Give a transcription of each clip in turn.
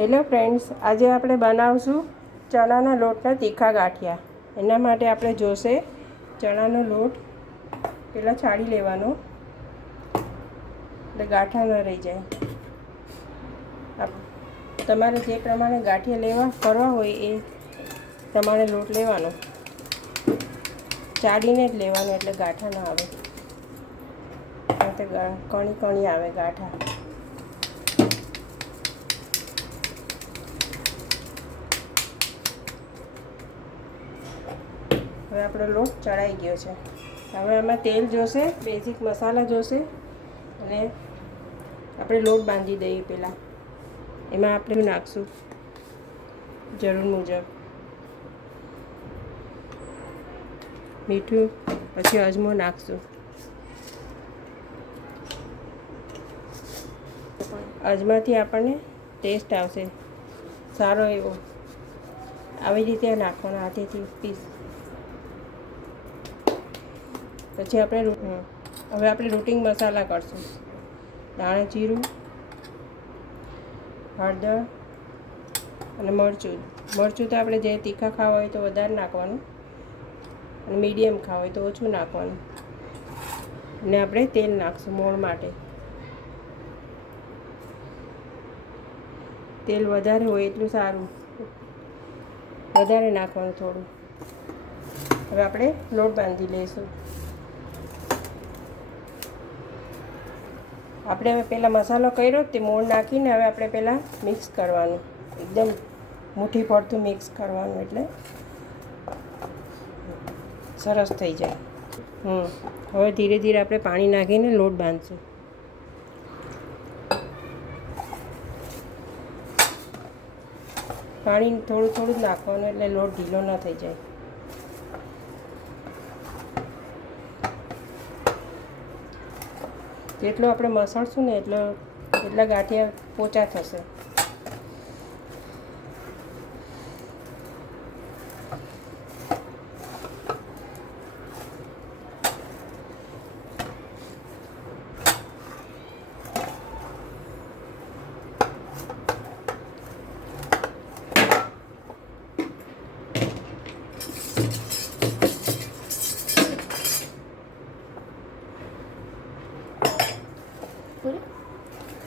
Hello friends, આજે આપણે બનાવશું ચણાના લોટના તીખા ગાંઠિયા. એના માટે આપણે જોશે ચણાનો લોટ પહેલાં છાડી લેવાનો એટલે ગાંઠા ન રહી જાય. તમારે જે પ્રમાણે ગાંઠિયા કરવા હોય એ પ્રમાણે લોટ લેવાનો, ચાડીને જ લેવાનો એટલે ગાંઠા ન આવે, કણી કણી આવે ગાંઠા. હવે આપણો લોટ ચડાઈ ગયો છે. હવે આમાં તેલ જોશે, બેઝિક મસાલા જોશે, અને આપણે લોટ બાંધી દઈએ. પહેલાં એમાં આપણે નાખશું જરૂર મુજબ મીઠું, પછી અજમો નાખશું. અજમાથી આપણને ટેસ્ટ આવશે સારો એવો. આવી રીતે નાખવાનો હાથેથી પીસ. પછી આપણે રૂટિંગ મસાલા કરશું. ધાણા જીરું, હળદર અને મરચું. મરચું તો આપણે જે તીખા ખાવા હોય તો વધારે નાખવાનું, અને મીડિયમ ખાવા હોય તો ઓછું નાખવાનું. અને આપણે તેલ નાખશું મોણ માટે. તેલ વધારે હોય એટલું સારું, વધારે નાખવાનું થોડું. હવે આપણે લોટ બાંધી લઈશું. આપણે હવે પહેલાં મસાલો કર્યો તે મોણ નાખીને હવે આપણે પહેલાં મિક્સ કરવાનું, એકદમ મુઠ્ઠી પડતું મિક્સ કરવાનું, એટલે સરસ થઈ જાય. હવે ધીરે ધીરે આપણે પાણી નાખીને લોટ બાંધશું. પાણી થોડું થોડું જ નાખવાનું એટલે લોટ ઢીલો ન થઈ જાય. જેટલો આપણે મસળશું ને એટલા ગાંઠિયા પોચા થશે.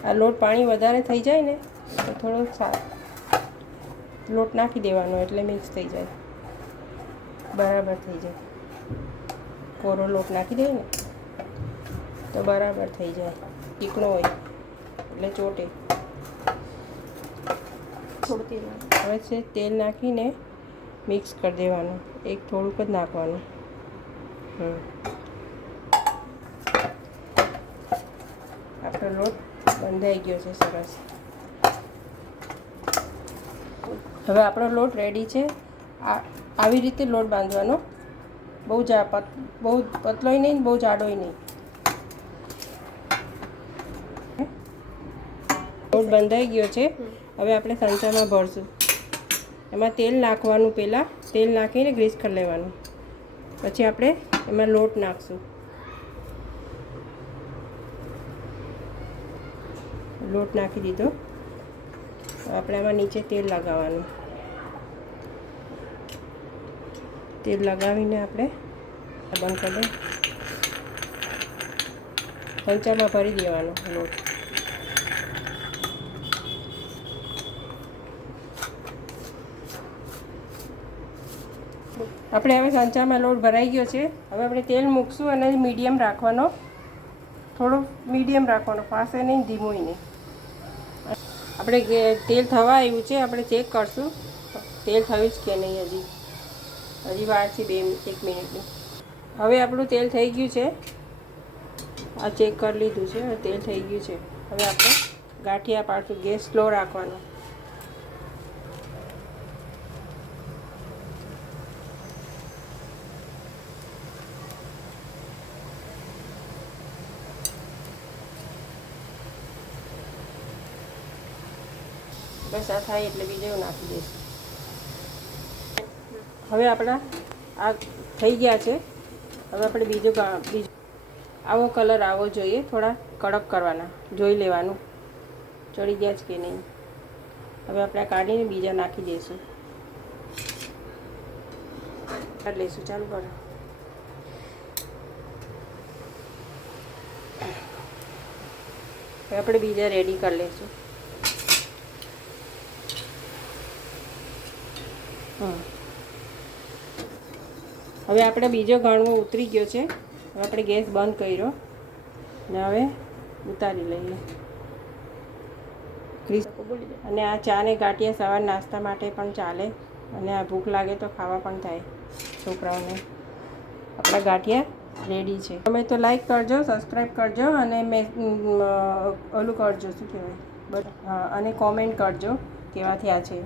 આ લોટ પાણી વધારે થઈ જાય ને તો થોડો લોટ નાખી દેવાનો એટલે મિક્સ થઈ જાય, બરાબર થઈ જાય. કોરો લોટ નાખી દઈએ ને તો બરાબર થઈ જાય. ચીકણો હોય એટલે ચોટે. હવે છે તેલ નાખીને મિક્સ કરી દેવાનું, એક થોડુંક જ નાખવાનું. આપણો લોટ બંધાઈ ગયો છે સરસ. હવે આપણો લોટ રેડી છે. આવી રીતે લોટ બાંધવાનો, બહુ પતલોય નહીં, બહુ જાડોય નહીં. લોટ બંધાઈ ગયો છે. હવે આપણે સંચામાં ભરશું. એમાં તેલ નાખવાનું, પહેલાં તેલ નાખીને ગ્રીસ કરી લેવાનું. પછી આપણે એમાં લોટ નાખશું. લોટ નાખી દીધો. આપણે આમાં નીચે તેલ લગાવવાનું. તેલ લગાવીને આપણે બંધ કરી દઈએ. સંચામાં ભરી દેવાનો લોટ. આપણે હવે સંચામાં લોટ ભરાઈ ગયો છે. હવે આપણે તેલ મૂકશું અને મીડિયમ રાખવાનો, થોડો મીડિયમ રાખવાનો, ફાસે નહીં, ધીમોય નહીં. આપણે તેલ થવા આવ્યું છે, આપણે ચેક કરશું તેલ થયું જ કે નહીં. હજી વાર છે 1 મિનિટની. હવે આપણું તેલ થઈ ગયું છે. આ ચેક કરી લીધું છે, તેલ થઈ ગયું છે. હવે આપણે ગાંઠિયા પાડશું. ગેસ સ્લો રાખવાનો. બસ આ થાય એટલે બીજું નાખી દઈશું. હવે આપણા આ થઈ ગયા છે. હવે આપણે બીજો આવો કલર આવવો જોઈએ, થોડા કડક કરવાના, જોઈ લેવાનું ચડી ગયા છે કે નહીં. હવે આપણે કાઢીને બીજા નાખી દઈશું. કાઢી લઈશું. ચાલુ કરો. હવે આપણે બીજા રેડી કરી લઈશું. હવે આપણે બીજો ઘણવો ઉતરી ગયો છે. હવે આપણે ગેસ બંધ કર્યો ને હવે ઉતારી લઈએ. અને આ ચા ને ગાંઠિયા સવાર નાસ્તા માટે પણ ચાલે અને આ ભૂખ લાગે તો ખાવા પણ થાય છોકરાઓને. આપણા ગાંઠિયા રેડી છે. તમે તો લાઈક કરજો, સબસ્ક્રાઈબ કરજો અને ઓલું કરજો, શું કહેવાય, બટ હા, અને કોમેન્ટ કરજો કેવા થયા છે.